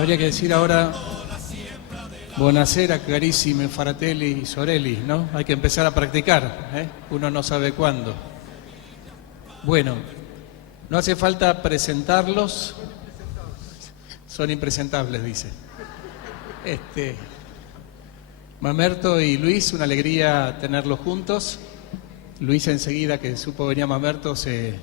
Habría que decir ahora buonasera, carissimi fratelli y sorelli, ¿no? Hay que empezar a practicar, ¿eh? Uno no sabe cuándo. Bueno, no hace falta presentarlos, son impresentables, dice. Mamerto y Luis, una alegría tenerlos juntos. Luis enseguida que supo venir a Mamerto se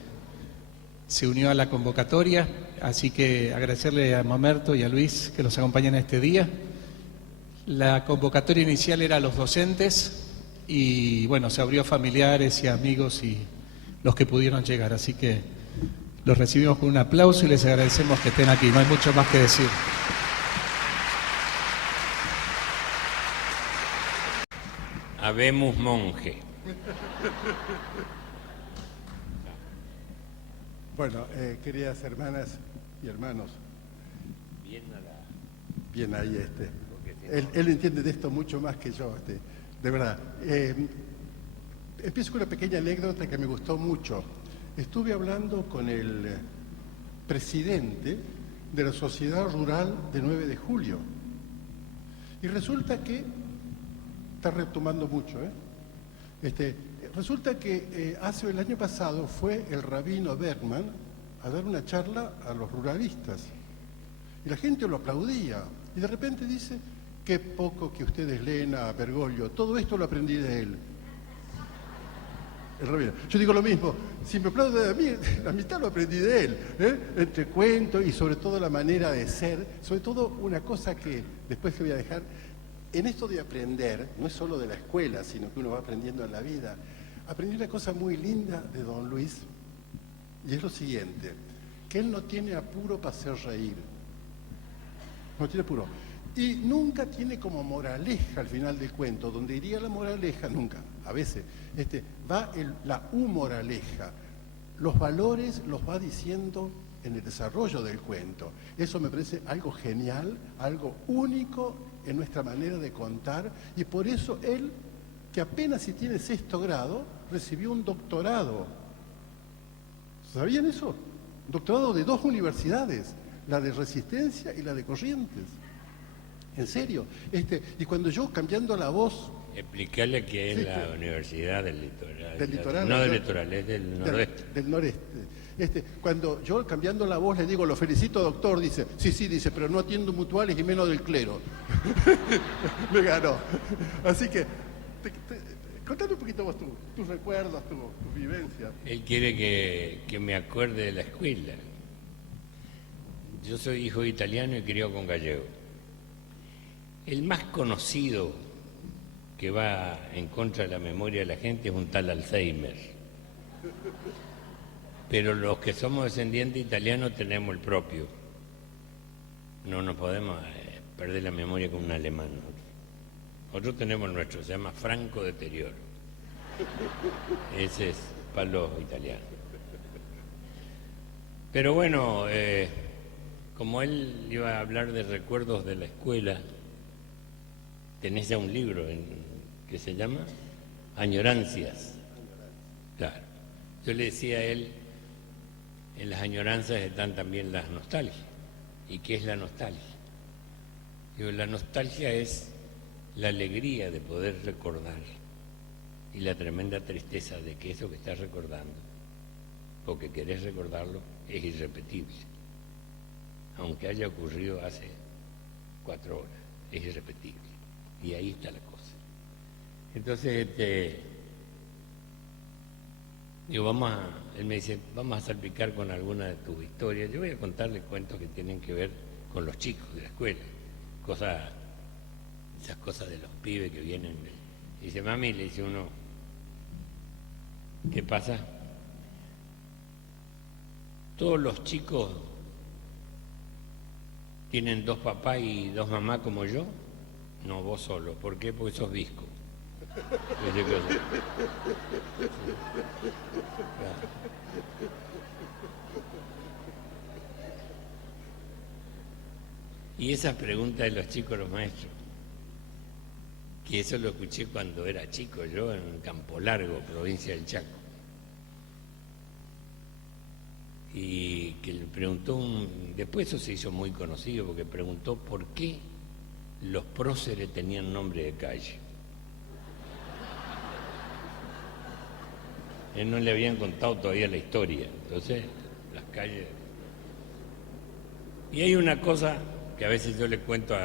unió a la convocatoria, así que agradecerle a Mamerto y a Luis que los acompañan este día. La convocatoria inicial era a los docentes y bueno, se abrió a familiares y amigos y los que pudieron llegar, así que los recibimos con un aplauso y les agradecemos que estén aquí, no hay mucho más que decir. Habemos monje. Bueno, queridas hermanas y hermanos, bien ahí él entiende de esto mucho más que yo, de verdad. Empiezo con una pequeña anécdota que me gustó mucho. Estuve hablando con el presidente de la Sociedad Rural de 9 de Julio y resulta que está retomando mucho, resulta que hace el año pasado fue el rabino Bergman a dar una charla a los ruralistas y la gente lo aplaudía y de repente dice: qué poco que ustedes leen a Bergoglio, todo esto lo aprendí de él. El rabino. Yo digo lo mismo, si me aplauden a mí, la mitad lo aprendí de él, entre cuentos y sobre todo la manera de ser, sobre todo una cosa que después te voy a dejar. En esto de aprender, no es solo de la escuela, sino que uno va aprendiendo en la vida. Aprendí una cosa muy linda de don Luis, y es lo siguiente, que él no tiene apuro para hacer reír. No tiene apuro. Y nunca tiene como moraleja al final del cuento, donde iría la moraleja, nunca, a veces, va la humoraleja. Los valores los va diciendo en el desarrollo del cuento. Eso me parece algo genial, algo único en nuestra manera de contar, y por eso él, que apenas si tiene 6º grado, recibió un doctorado. ¿Sabían eso? Un doctorado de 2 universidades, la de Resistencia y la de Corrientes. En serio. Y cuando yo, cambiando la voz... Explicarle que es la Universidad del Litoral. Del Litoral. No del Litoral, es del Noroeste. Del Noreste. Cuando yo, cambiando la voz, le digo: lo felicito, doctor, dice: sí, dice, pero no atiendo mutuales y menos del clero. Me ganó. Así que, contame un poquito vos tus recuerdos, tus vivencias. Él quiere que me acuerde de la escuela. Yo soy hijo de italiano y criado con gallego. El más conocido que va en contra de la memoria de la gente es un tal Alzheimer. Pero los que somos descendientes italianos tenemos el propio. No nos podemos perder la memoria con un alemán. Nosotros tenemos el nuestro, se llama franco deterioro. Ese es para los italianos. Pero bueno, como él iba a hablar de recuerdos de la escuela, tenés ya un libro que se llama Añorancias. Claro. Yo le decía a él, en las añoranzas están también las nostalgias. ¿Y qué es la nostalgia? Digo, la nostalgia es la alegría de poder recordar y la tremenda tristeza de que eso que estás recordando, porque querés recordarlo, es irrepetible. Aunque haya ocurrido hace 4 horas, es irrepetible. Y ahí está la cosa. Entonces, digo, él me dice, vamos a salpicar con alguna de tus historias. Yo voy a contarle cuentos que tienen que ver con los chicos de la escuela, esas cosas de los pibes que vienen. Dice: mami, le dice uno, ¿qué pasa? Todos los chicos tienen 2 papás y 2 mamás como yo. No, vos solo. ¿Por qué? Porque sos visco. Y esa pregunta de los chicos, los maestros, que eso lo escuché cuando era chico, yo en Campo Largo, provincia del Chaco. y que le preguntó, después eso se hizo muy conocido porque preguntó por qué los próceres tenían nombre de calle. Él no le habían contado todavía la historia, entonces las calles... Y hay una cosa que a veces yo le cuento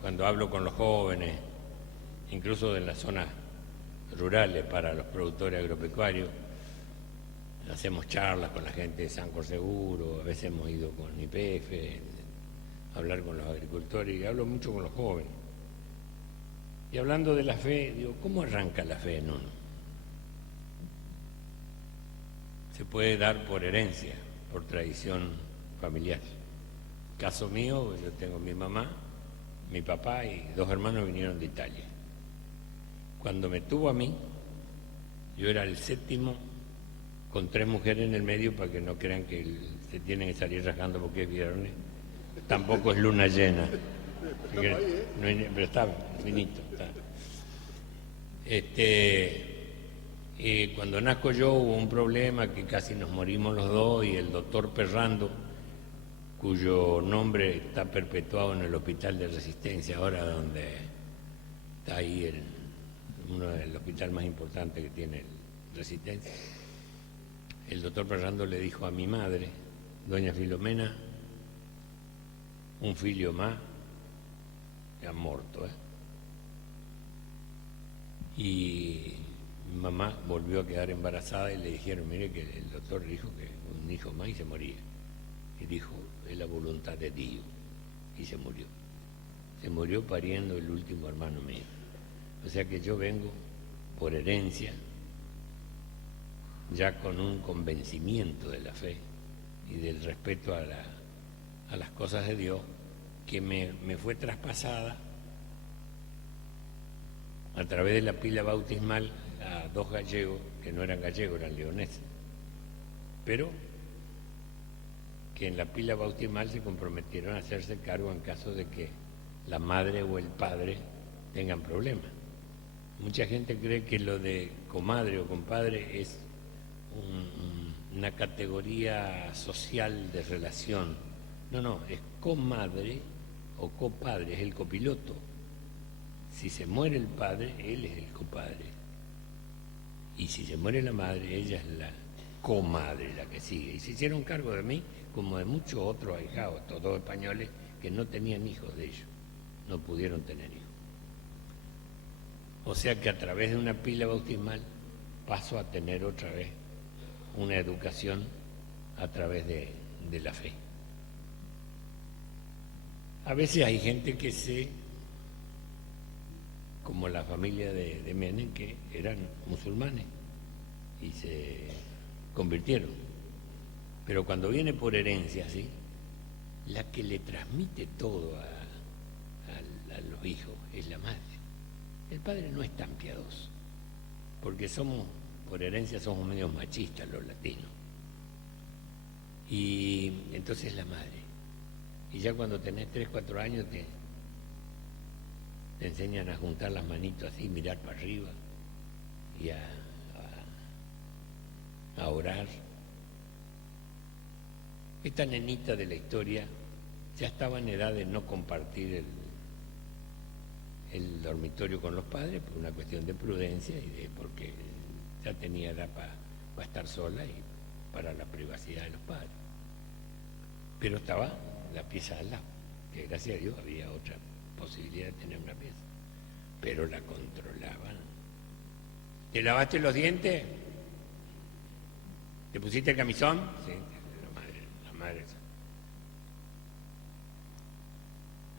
cuando hablo con los jóvenes, incluso de las zonas rurales para los productores agropecuarios, hacemos charlas con la gente de Sancor Seguro, a veces hemos ido con YPF, a hablar con los agricultores, y hablo mucho con los jóvenes. Y hablando de la fe, digo, ¿cómo arranca la fe en uno? Se puede dar por herencia, por tradición familiar. Caso mío, yo tengo mi mamá, mi papá y 2 hermanos vinieron de Italia. Cuando me tuvo a mí, yo era el 7º con 3 mujeres en el medio para que no crean que se tienen que salir rasgando porque es viernes. Tampoco es luna llena. Pero está finito. Está. Cuando nazco yo hubo un problema que casi nos morimos los 2 y el doctor Perrando, cuyo nombre está perpetuado en el Hospital de Resistencia, ahora donde está ahí el hospital más importante que tiene Resistencia. El doctor Perrando le dijo a mi madre, doña Filomena, un figlio más è morto. Y mi mamá volvió a quedar embarazada y le dijeron, mire que el doctor dijo que un hijo más y se moría. Y dijo, es la voluntad de Dios. Y se murió. Se murió pariendo el último hermano mío. O sea que yo vengo por herencia, ya con un convencimiento de la fe y del respeto a las cosas de Dios, que me fue traspasada a través de la pila bautismal a 2 gallegos, que no eran gallegos, eran leoneses, pero que en la pila bautismal se comprometieron a hacerse cargo en caso de que la madre o el padre tengan problemas. Mucha gente cree que lo de comadre o compadre es una categoría social de relación. No, es comadre o copadre, es el copiloto. Si se muere el padre, él es el copadre. Y si se muere la madre, ella es la comadre, la que sigue. Y se hicieron cargo de mí, como de muchos otros ahijados, todos españoles, que no tenían hijos de ellos, no pudieron tener hijos. O sea que a través de una pila bautismal paso a tener otra vez una educación a través de la fe. A veces hay gente que como la familia de Menem, que eran musulmanes y se convirtieron. Pero cuando viene por herencia, ¿sí?, la que le transmite todo a los hijos es la madre. El padre no es tan piadoso, porque por herencia somos medios machistas los latinos. Y entonces la madre. Y ya cuando tenés 3, 4 años te enseñan a juntar las manitos así, mirar para arriba y a orar. Esta nenita de la historia ya estaba en edad de no compartir el dormitorio con los padres por una cuestión de prudencia y porque ya tenía edad para estar sola y para la privacidad de los padres. Pero estaba la pieza al lado, que gracias a Dios había otra posibilidad de tener una pieza, pero la controlaban. ¿Te lavaste los dientes? ¿Te pusiste el camisón? Sí, la madre.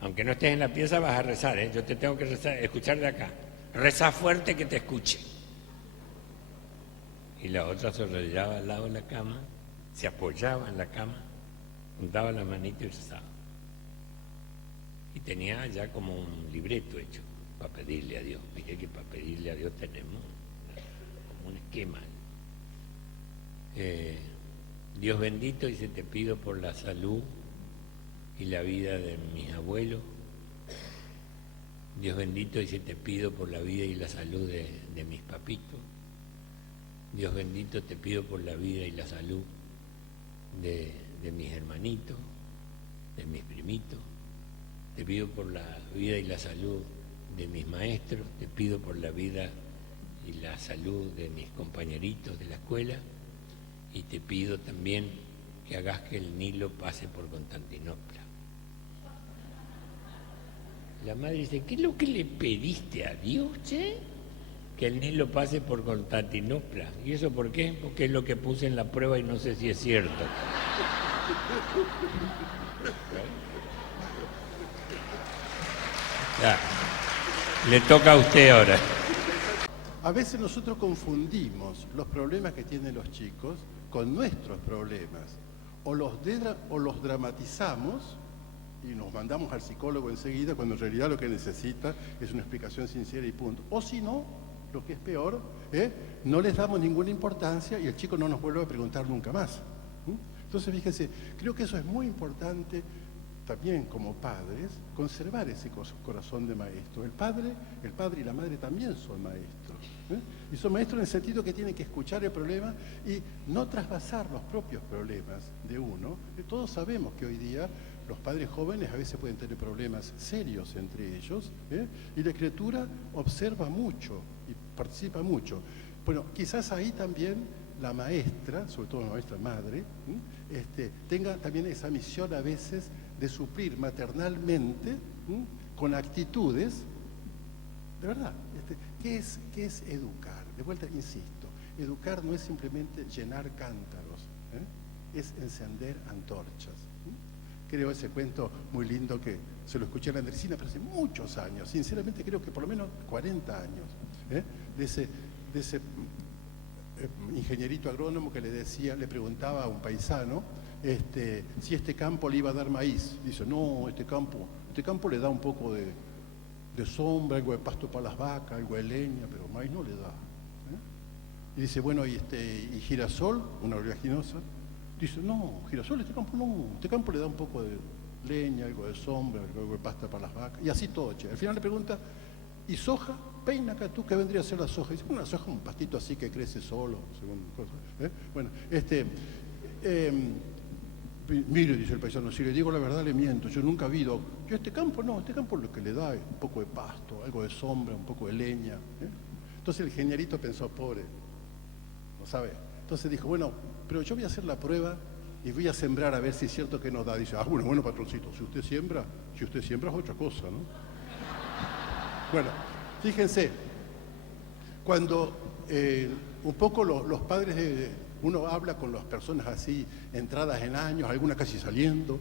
Aunque no estés en la pieza vas a rezar, ¿eh? Yo te tengo que rezar, escuchar de acá. Reza fuerte que te escuche. Y la otra se arrodillaba al lado de la cama, se apoyaba en la cama, juntaba las manitas y rezaba. Y tenía ya como un libreto hecho para pedirle a Dios. Mire que para pedirle a Dios tenemos como un esquema. Dios bendito, dice, te pido por la salud y la vida de mis abuelos. Dios bendito, dice, te pido por la vida y la salud de mis papitos. Dios bendito, te pido por la vida y la salud de mis hermanitos, de mis primitos. Te pido por la vida y la salud de mis maestros, te pido por la vida y la salud de mis compañeritos de la escuela, y te pido también que hagas que el Nilo pase por Constantinopla. La madre dice, ¿qué es lo que le pediste a Dios, che? Que el Nilo pase por Constantinopla. ¿Y eso por qué? Porque es lo que puse en la prueba y no sé si es cierto. Ya. Le toca a usted ahora. A veces nosotros confundimos los problemas que tienen los chicos con nuestros problemas. O los dramatizamos y nos mandamos al psicólogo enseguida, cuando en realidad lo que necesita es una explicación sincera y punto. O si no, lo que es peor, no les damos ninguna importancia y el chico no nos vuelve a preguntar nunca más. Entonces, fíjense, creo que eso es muy importante también como padres, conservar ese corazón de maestro. El padre y la madre también son maestros. Y son maestros en el sentido que tienen que escuchar el problema y no trasvasar los propios problemas de uno. Todos sabemos que hoy día los padres jóvenes a veces pueden tener problemas serios entre ellos, y la criatura observa mucho y participa mucho. Bueno, quizás ahí también la maestra, sobre todo la maestra madre, tenga también esa misión a veces de suplir maternalmente, con actitudes, de verdad, ¿qué es educar? De vuelta, insisto, educar no es simplemente llenar cántaros, es encender antorchas. Creo ese cuento muy lindo que se lo escuché a la Andresina, pero hace muchos años, sinceramente creo que por lo menos 40 años, de ese ingenierito agrónomo que le preguntaba a un paisano si este campo le iba a dar maíz. Dice, no, este campo le da un poco de sombra, algo de pasto para las vacas, algo de leña, pero maíz no le da. Y dice, bueno, ¿y girasol? Una oleaginosa. Dice, no, girasol, este campo le da un poco de leña, algo de sombra, algo de pasta para las vacas, y así todo, che. Al final le pregunta, ¿y soja? Peina acá tú, ¿qué vendría a ser la soja? Dice, una soja, un pastito así que crece solo, según cosas. Bueno, mire, dice el paisano, si le digo la verdad le miento, yo nunca he visto, este campo lo que le da es un poco de pasto, algo de sombra, un poco de leña. Entonces el genialito pensó, pobre, no sabe. Entonces dijo, bueno, pero yo voy a hacer la prueba y voy a sembrar a ver si es cierto que nos da. Dice, bueno, patroncito, si usted siembra es otra cosa, ¿no? Bueno, fíjense, cuando un poco los padres uno habla con las personas así, entradas en años, algunas casi saliendo,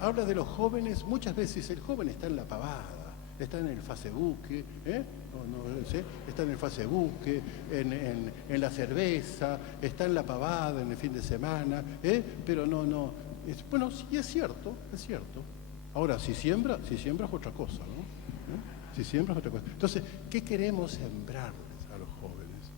habla de los jóvenes, muchas veces el joven está en la pavada, está en el Facebook, está en el Facebook, en la cerveza, está en la pavada en el fin de semana, pero no. Bueno, sí, es cierto. Ahora, si siembra es otra cosa, ¿no? Si siembra es otra cosa. Entonces, ¿qué queremos sembrarles a los jóvenes?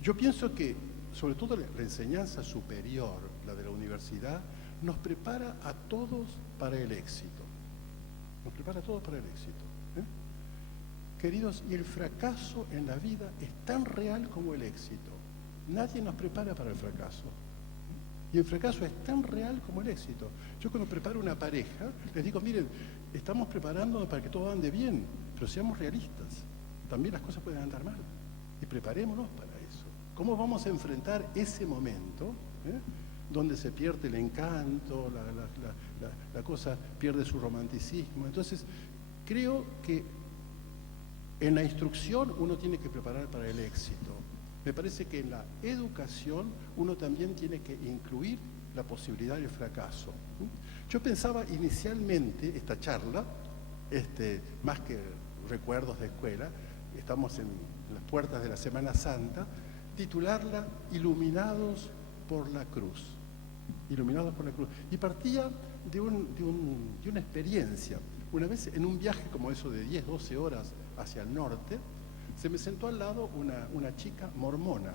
Yo pienso que, sobre todo la enseñanza superior, la de la universidad, nos prepara a todos para el éxito. Queridos, y el fracaso en la vida es tan real como el éxito. Nadie nos prepara para el fracaso. Y el fracaso es tan real como el éxito. Yo cuando preparo una pareja, les digo, miren, estamos preparándonos para que todo ande bien, pero seamos realistas. También las cosas pueden andar mal. Y preparémonos para eso. ¿Cómo vamos a enfrentar ese momento donde se pierde el encanto, la cosa pierde su romanticismo? Entonces, creo que en la instrucción uno tiene que preparar para el éxito. Me parece que en la educación uno también tiene que incluir la posibilidad del fracaso. Yo pensaba inicialmente esta charla, más que recuerdos de escuela, estamos en las puertas de la Semana Santa, titularla Iluminados por la Cruz. Iluminados por la Cruz. Y partía de una experiencia. Una vez en un viaje como eso de 10, 12 horas hacia el norte, se me sentó al lado una chica mormona,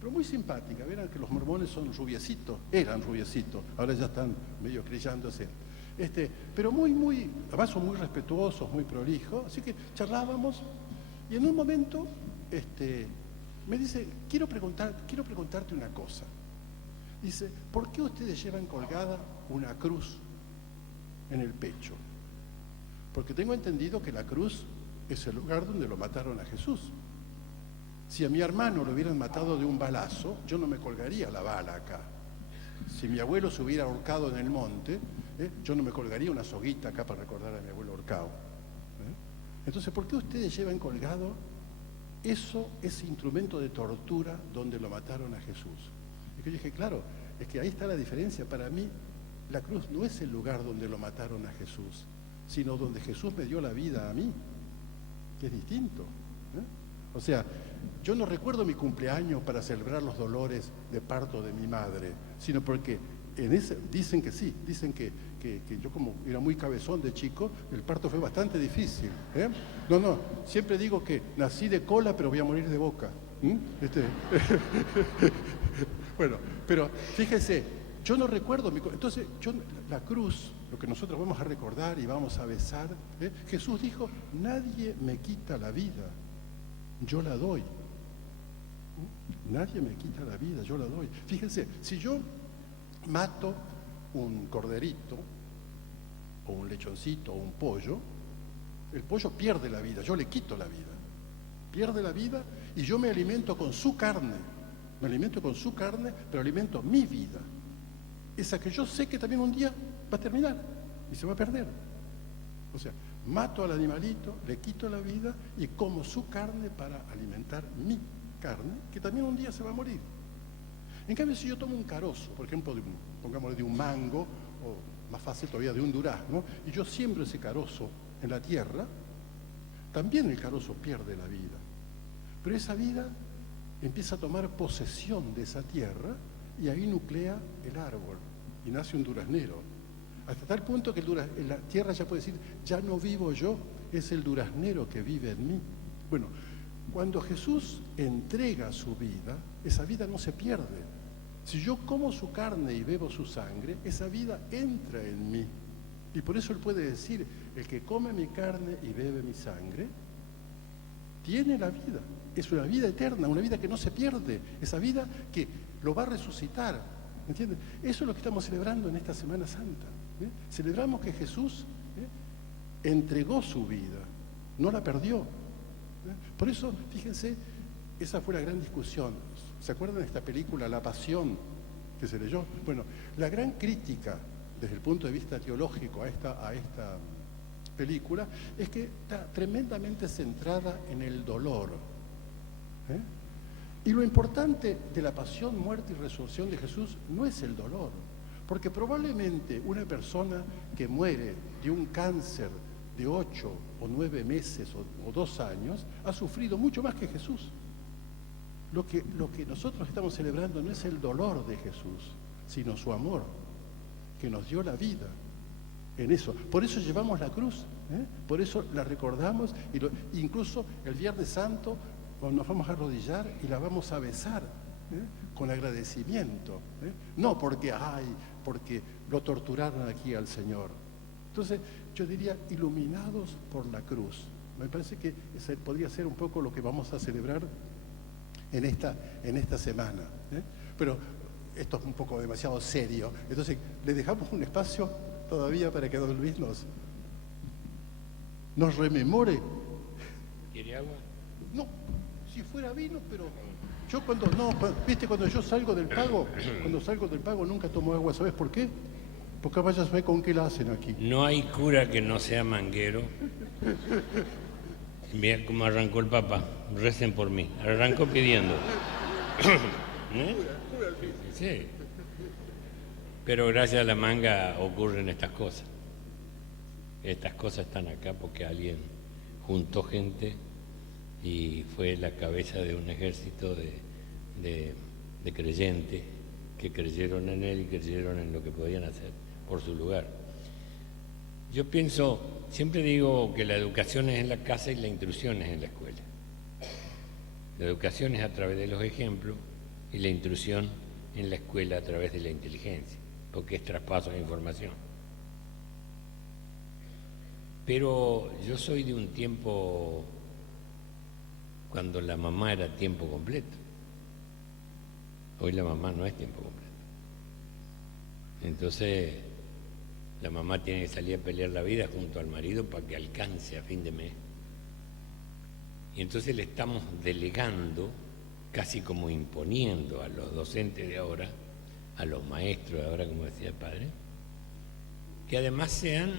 pero muy simpática. Verán que los mormones son rubiecitos, eran rubiecitos, ahora ya están medio creyéndose. Pero además son muy respetuosos, muy prolijos, así que charlábamos y en un momento me dice, quiero preguntarte una cosa. Dice, ¿por qué ustedes llevan colgada una cruz en el pecho? Porque tengo entendido que la cruz es el lugar donde lo mataron a Jesús. Si a mi hermano lo hubieran matado de un balazo, yo no me colgaría la bala acá. Si mi abuelo se hubiera ahorcado en el monte, yo no me colgaría una soguita acá para recordar a mi abuelo ahorcado. Entonces, ¿por qué ustedes llevan colgado ese instrumento de tortura donde lo mataron a Jesús? Y que yo dije, claro, es que ahí está la diferencia. Para mí, la cruz no es el lugar donde lo mataron a Jesús, sino donde Jesús me dio la vida a mí, que es distinto. O sea, yo no recuerdo mi cumpleaños para celebrar los dolores de parto de mi madre, sino porque dicen que sí, dicen que yo como era muy cabezón de chico, el parto fue bastante difícil. No, siempre digo que nací de cola, pero voy a morir de boca. Bueno, pero fíjese, yo no recuerdo entonces la cruz, lo que nosotros vamos a recordar y vamos a besar, Jesús dijo, nadie me quita la vida, yo la doy. Nadie me quita la vida, yo la doy. Fíjense, si yo mato un corderito o un lechoncito o un pollo, el pollo pierde la vida, yo le quito la vida. Pierde la vida y yo me alimento con su carne. Me alimento con su carne, pero alimento mi vida. Esa que yo sé que también un día va a terminar y se va a perder. O sea, mato al animalito, le quito la vida y como su carne para alimentar mi carne, que también un día se va a morir. En cambio, si yo tomo un carozo, por ejemplo, pongámosle de un mango, o más fácil todavía de un durazno, y yo siembro ese carozo en la tierra, también el carozo pierde la vida. Pero esa vida empieza a tomar posesión de esa tierra y ahí nuclea el árbol y nace un duraznero. Hasta tal punto que la tierra ya puede decir, ya no vivo yo, es el duraznero que vive en mí. Bueno, cuando Jesús entrega su vida, esa vida no se pierde. Si yo como su carne y bebo su sangre, esa vida entra en mí. Y por eso Él puede decir, el que come mi carne y bebe mi sangre, tiene la vida. Es una vida eterna, una vida que no se pierde, esa vida que lo va a resucitar. ¿Entienden? Eso es lo que estamos celebrando en esta Semana Santa. Celebramos que Jesús entregó su vida, no la perdió. Por eso, fíjense, esa fue la gran discusión. ¿Se acuerdan de esta película, La Pasión, que se leyó? Bueno, la gran crítica desde el punto de vista teológico a esta película es que está tremendamente centrada en el dolor. Y lo importante de la pasión, muerte y resurrección de Jesús no es el dolor, porque probablemente una persona que muere de un cáncer de 8 o 9 meses o 2 años ha sufrido mucho más que Jesús. Lo que nosotros estamos celebrando no es el dolor de Jesús, sino su amor, que nos dio la vida en eso. Por eso llevamos la cruz, por eso la recordamos, incluso el Viernes Santo nos vamos a arrodillar y la vamos a besar con agradecimiento, no porque lo torturaron aquí al Señor. Entonces, yo diría, iluminados por la cruz. Me parece que ese podría ser un poco lo que vamos a celebrar en esta semana. Pero esto es un poco demasiado serio. Entonces, le dejamos un espacio todavía para que don Luis nos rememore. ¿Quiere agua? No, si fuera vino, pero yo cuando yo salgo del pago, nunca tomo agua. ¿Sabes por qué? Porque vaya a saber con qué la hacen aquí. No hay cura que no sea manguero. Mira cómo arrancó el Papa. Recen por mí. Arrancó pidiendo. Sí. Pero gracias a la manga ocurren estas cosas. Estas cosas están acá porque alguien juntó gente y fue la cabeza de un ejército de creyentes que creyeron en él y creyeron en lo que podían hacer por su lugar. Yo pienso, siempre digo que la educación es en la casa y la intrusión es en la escuela. La educación es a través de los ejemplos y la intrusión en la escuela a través de la inteligencia, porque es traspaso de información. Pero yo soy de un tiempo cuando la mamá era tiempo completo. Hoy la mamá no es tiempo completo. Entonces, la mamá tiene que salir a pelear la vida junto al marido para que alcance a fin de mes. Y entonces le estamos delegando, casi como imponiendo a los docentes de ahora, a los maestros de ahora, como decía el padre, que además sean,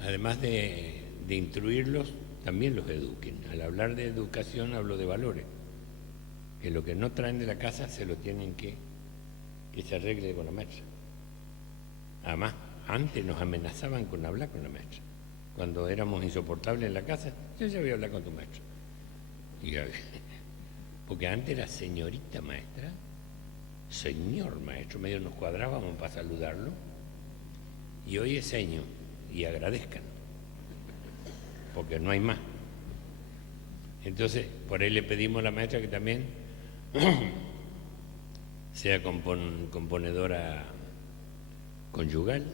además de instruirlos, también los eduquen. Al hablar de educación hablo de valores, que lo que no traen de la casa se lo tienen que se arregle con la maestra. Además, antes nos amenazaban con hablar con la maestra. Cuando éramos insoportables en la casa, yo ya voy a hablar con tu maestra. Porque antes era señorita maestra, señor maestro, medio nos cuadrábamos para saludarlo, y hoy es señor, y agradezcan, porque no hay más. Entonces, por ahí le pedimos a la maestra que también sea componedora conyugal.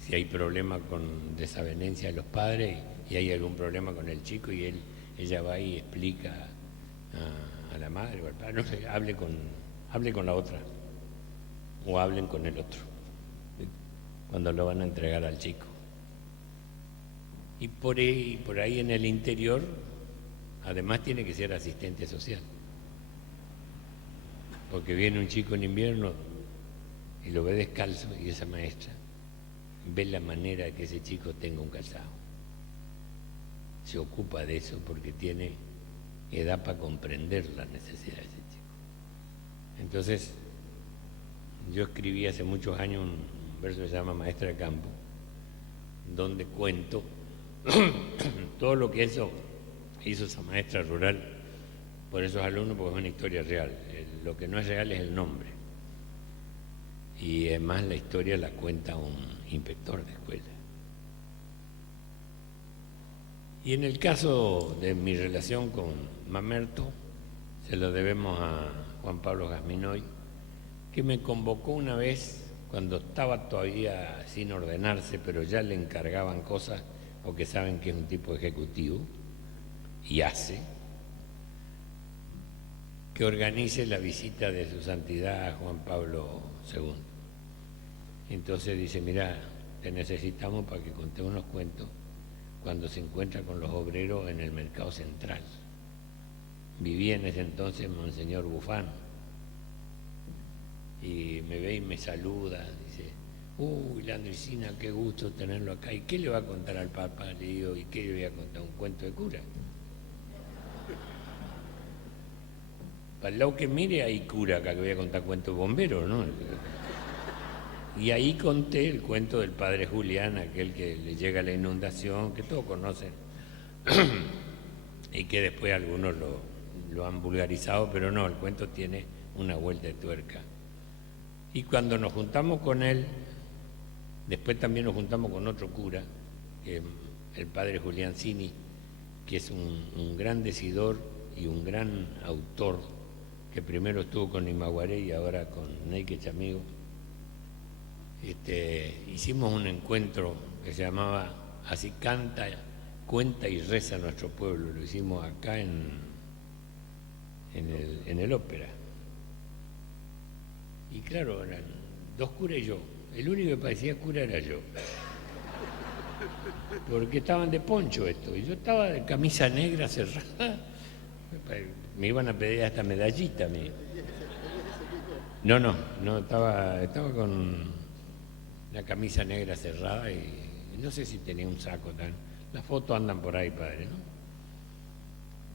Si hay problema con desavenencia de los padres y hay algún problema con el chico y ella va y explica a la madre o al padre, no sé, hable con la otra o hablen con el otro cuando lo van a entregar al chico. Y por ahí en el interior, además tiene que ser asistente social. Porque viene un chico en invierno y lo ve descalzo y esa maestra ve la manera de que ese chico tenga un calzado. Se ocupa de eso porque tiene edad para comprender las necesidades de ese chico. Entonces, yo escribí hace muchos años un verso que se llama Maestra de Campo, donde cuento todo lo que hizo esa maestra rural por esos alumnos, porque es una historia real. Lo que no es real es el nombre. Y además la historia la cuenta un inspector de escuela. Y en el caso de mi relación con Mamerto, se lo debemos a Juan Pablo Gasminoy, que me convocó una vez cuando estaba todavía sin ordenarse, pero ya le encargaban cosas, porque saben que es un tipo ejecutivo, y hace, que organice la visita de su santidad Juan Pablo II. Entonces dice, mira, te necesitamos para que conté unos cuentos cuando se encuentra con los obreros en el mercado central. Vivía en ese entonces Monseñor Bufán, y me ve y me saluda, dice, uy, Landricina, qué gusto tenerlo acá. ¿Y qué le va a contar al Papa? Le digo, ¿y qué le voy a contar? ¿Un cuento de cura? Para el lado que mire hay cura acá que voy a contar cuentos de bomberos, ¿no? Y ahí conté el cuento del padre Julián, aquel que le llega la inundación, que todos conocen, y que después algunos lo han vulgarizado, pero no, el cuento tiene una vuelta de tuerca. Y cuando nos juntamos con él, después también nos juntamos con otro cura, que el padre Julián Cini, que es un gran decidor y un gran autor, que primero estuvo con Imaguaré y ahora con Neike Chamigo. Hicimos un encuentro que se llamaba Así canta, cuenta y reza nuestro pueblo. Lo hicimos acá en el ópera. Y claro, eran dos curas y yo. El único que parecía cura era yo. Porque estaban de poncho esto. Y yo estaba de camisa negra cerrada. Me iban a pedir hasta medallita a mí. No, estaba con la camisa negra cerrada y no sé si tenía un saco tal. Las fotos andan por ahí, padre, ¿no?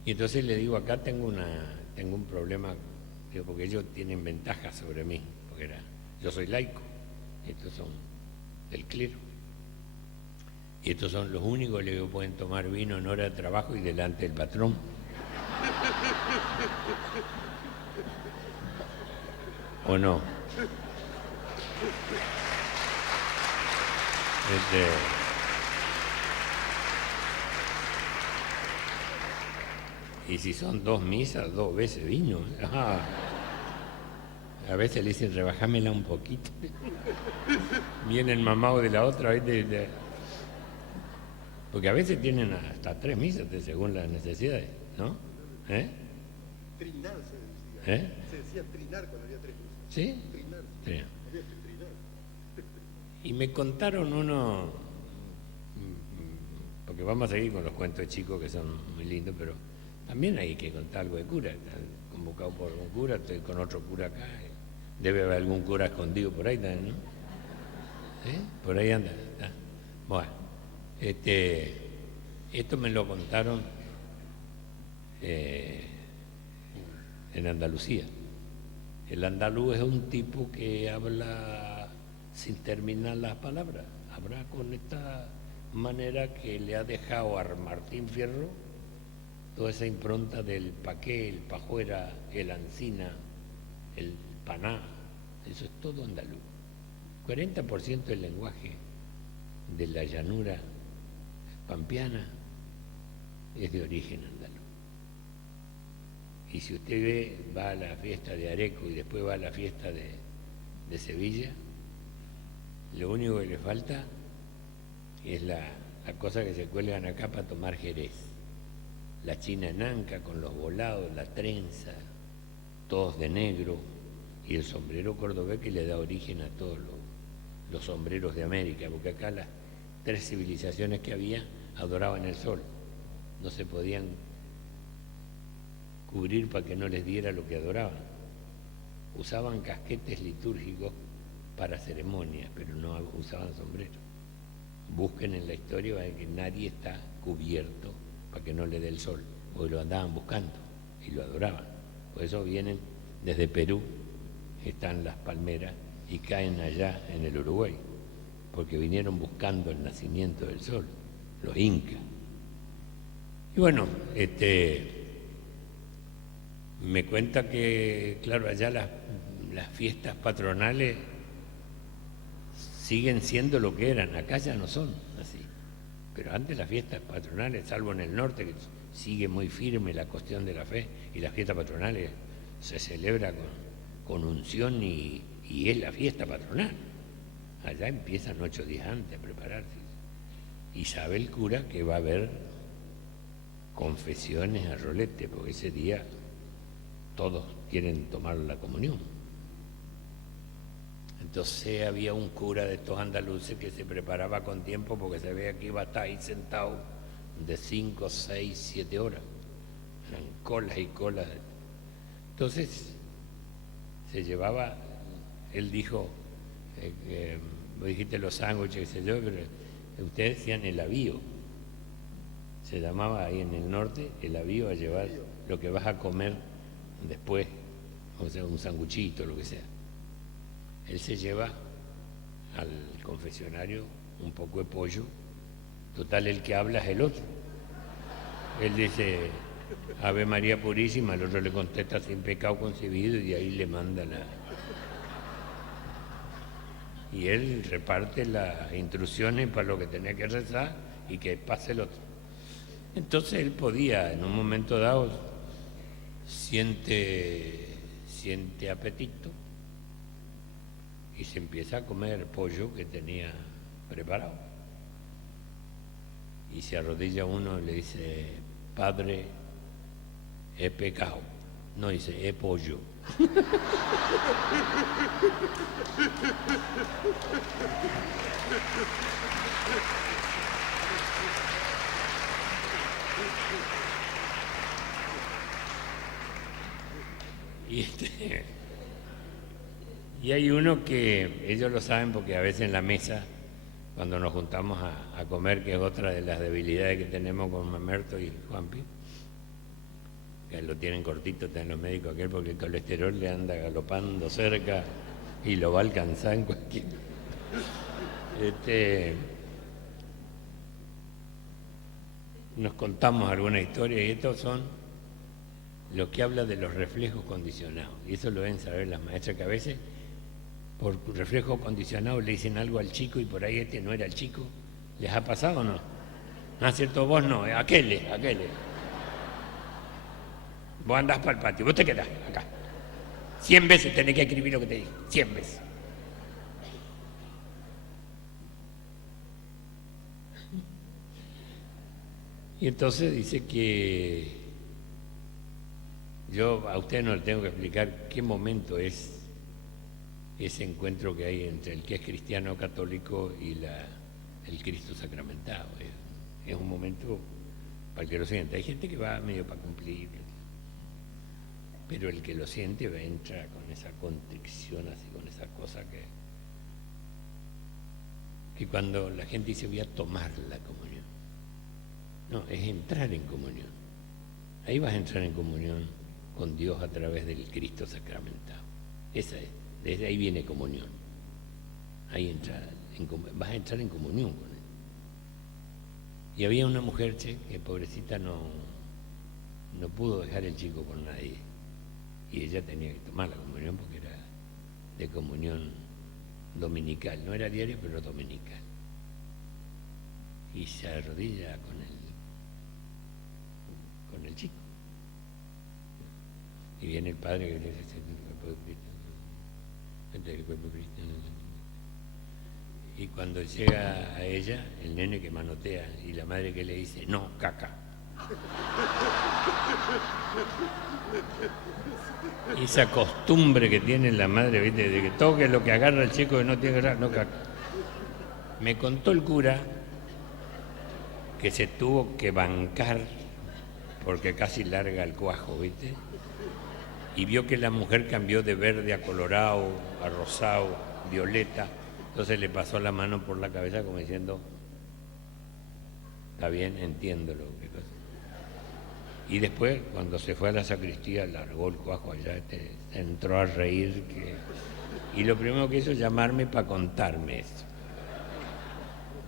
Y entonces le digo, acá tengo un problema, digo, porque ellos tienen ventaja sobre mí, porque yo soy laico, y estos son del clero. Y estos son los únicos que pueden tomar vino en hora de trabajo y delante del patrón. ¿O no? Y si son 2 misas, 2 veces vino. A veces le dicen, rebajámela un poquito. Viene el mamado de la otra, ¿viste? Porque a veces tienen hasta 3 misas según las necesidades, ¿no? Trinar se decía. ¿Eh? Se decía trinar cuando había tres luces. ¿Sí? Trinar. Sí. Había que trinar. Y me contaron uno, porque vamos a seguir con los cuentos chicos que son muy lindos, pero también hay que contar algo de cura. Está convocado por un cura, estoy con otro cura acá. Debe haber algún cura escondido por ahí también, ¿no? ¿Eh? Por ahí anda. ¿Está? Bueno, esto me lo contaron en Andalucía. El andaluz es un tipo que habla sin terminar las palabras. Habla con esta manera que le ha dejado a Martín Fierro toda esa impronta del paqué, el pajuera, el ancina, el paná. Eso es todo andaluz. 40% del lenguaje de la llanura pampeana es de origen andaluz. Y si usted ve, va a la fiesta de Areco y después va a la fiesta de Sevilla, lo único que le falta es la cosa que se cuelgan acá para tomar jerez. La china en anca con los volados, la trenza, todos de negro, y el sombrero cordobés que le da origen a todos los sombreros de América, porque acá las tres civilizaciones que había adoraban el sol, no se podían cubrir para que no les diera lo que adoraban. Usaban casquetes litúrgicos para ceremonias, pero no usaban sombreros. Busquen en la historia que nadie está cubierto para que no le dé el sol, porque lo andaban buscando y lo adoraban. Por eso vienen desde Perú, están las palmeras y caen allá en el Uruguay, porque vinieron buscando el nacimiento del sol, los incas. Y bueno, me cuenta que, claro, allá las fiestas patronales siguen siendo lo que eran, acá ya no son así. Pero antes las fiestas patronales, salvo en el norte, que sigue muy firme la cuestión de la fe, y las fiestas patronales se celebra con unción y es la fiesta patronal. Allá empiezan 8 días antes a prepararse. Y sabe el cura que va a haber confesiones a rolete, porque ese día todos quieren tomar la comunión. Entonces había un cura de estos andaluces que se preparaba con tiempo porque se veía que iba a estar ahí sentado de 5, 6, 7 horas. Eran colas y colas. Entonces se llevaba, él dijo, vos dijiste los sándwiches, qué sé yo, pero ustedes decían el avío. Se llamaba ahí en el norte el avío, a llevar lo que vas a comer después, o sea, un sanguchito, lo que sea. Él se lleva al confesionario un poco de pollo, total el que habla es el otro. Él dice Ave María Purísima, el otro le contesta sin pecado concebido y ahí le manda y él reparte las instrucciones para lo que tenía que rezar y que pase el otro. Entonces él podía, en un momento dado, siente apetito y se empieza a comer pollo que tenía preparado. Y se arrodilla uno y le dice, Padre, he pecado. No, dice, he pollo. Y hay uno que ellos lo saben porque a veces en la mesa, cuando nos juntamos a comer, que es otra de las debilidades que tenemos con Mamerto y Juanpi, que lo tienen cortito, están los médicos aquel, porque el colesterol le anda galopando cerca y lo va a alcanzar en cualquier... Nos contamos alguna historia y estos son los que habla de los reflejos condicionados. Y eso lo deben saber las maestras, que a veces por reflejo condicionado le dicen algo al chico y por ahí no era el chico. ¿Les ha pasado o no? ¿No es cierto? Vos no, aquel. Vos andás para el patio, vos te quedás acá. 100 veces tenés que escribir lo que te dije, 100 veces. Y entonces dice que Yo a usted no le tengo que explicar qué momento es ese encuentro que hay entre el que es cristiano católico y el Cristo sacramentado. Es un momento para el que lo siente. Hay gente que va medio para cumplir, pero el que lo siente entra con esa contrición, así, con esa cosa que cuando la gente dice voy a tomar la comunión, no, es entrar en comunión. Ahí vas a entrar en comunión con Dios a través del Cristo sacramentado. Esa es, desde ahí viene comunión. Ahí vas a entrar en comunión con Él. Y había una mujer, que pobrecita no pudo dejar el chico con nadie. Y ella tenía que tomar la comunión porque era de comunión dominical. No era diario, pero dominical. Y se arrodilla con el chico. Y viene el padre que le dice, este es el cuerpo de Cristo. Este es el cuerpo de Cristo. Y cuando llega a ella, el nene que manotea y la madre que le dice, no, caca. Y esa costumbre que tiene la madre, ¿viste? De que toque lo que agarra el chico que no tiene que agarrar, no, caca. Me contó el cura que se tuvo que bancar porque casi larga el cuajo, ¿viste? Y vio que la mujer cambió de verde a colorado, a rosado, violeta. Entonces le pasó la mano por la cabeza como diciendo, está bien, entiendo lo que pasa. Y después, cuando se fue a la sacristía, largó el cuajo allá, entró a reír. Y lo primero que hizo es llamarme para contarme esto.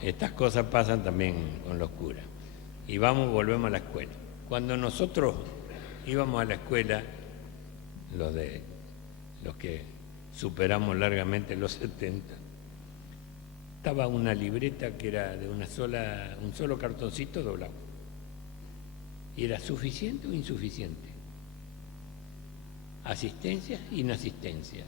Estas cosas pasan también con los curas. Y volvemos a la escuela. Cuando nosotros íbamos a la escuela, los que superamos largamente los 70, estaba una libreta que era de un solo cartoncito doblado. ¿Y era suficiente o insuficiente? Asistencia, inasistencia.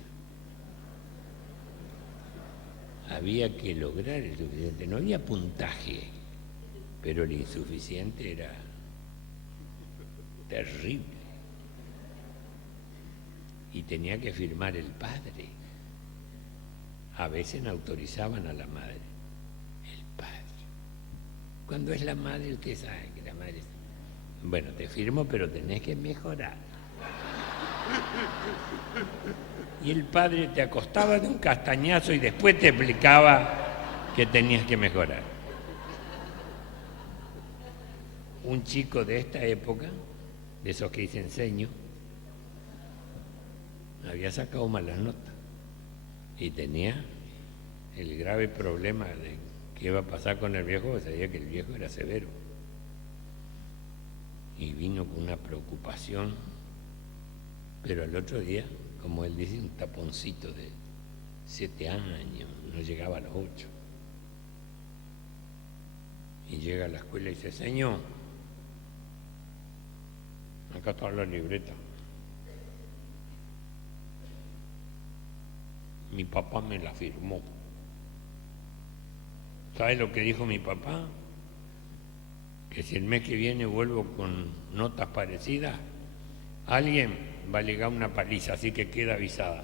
Había que lograr el suficiente. No había puntaje, pero el insuficiente era terrible. Y tenía que firmar el padre. A veces no autorizaban a la madre. El padre. Cuando es la madre, usted sabe que la madre... Bueno, te firmo, pero tenés que mejorar. Y el padre te acostaba de un castañazo y después te explicaba que tenías que mejorar. Un chico de esta época, de esos que dicen seño, había sacado malas notas y tenía el grave problema de qué iba a pasar con el viejo, porque sabía que el viejo era severo. Y vino con una preocupación, pero al otro día, como él dice, un taponcito de 7 años, no llegaba a los 8. Y llega a la escuela y dice, señor, acá está la libreta. Mi papá me la firmó. ¿Sabe lo que dijo mi papá? Que si el mes que viene vuelvo con notas parecidas, alguien va a ligar una paliza, así que queda avisada.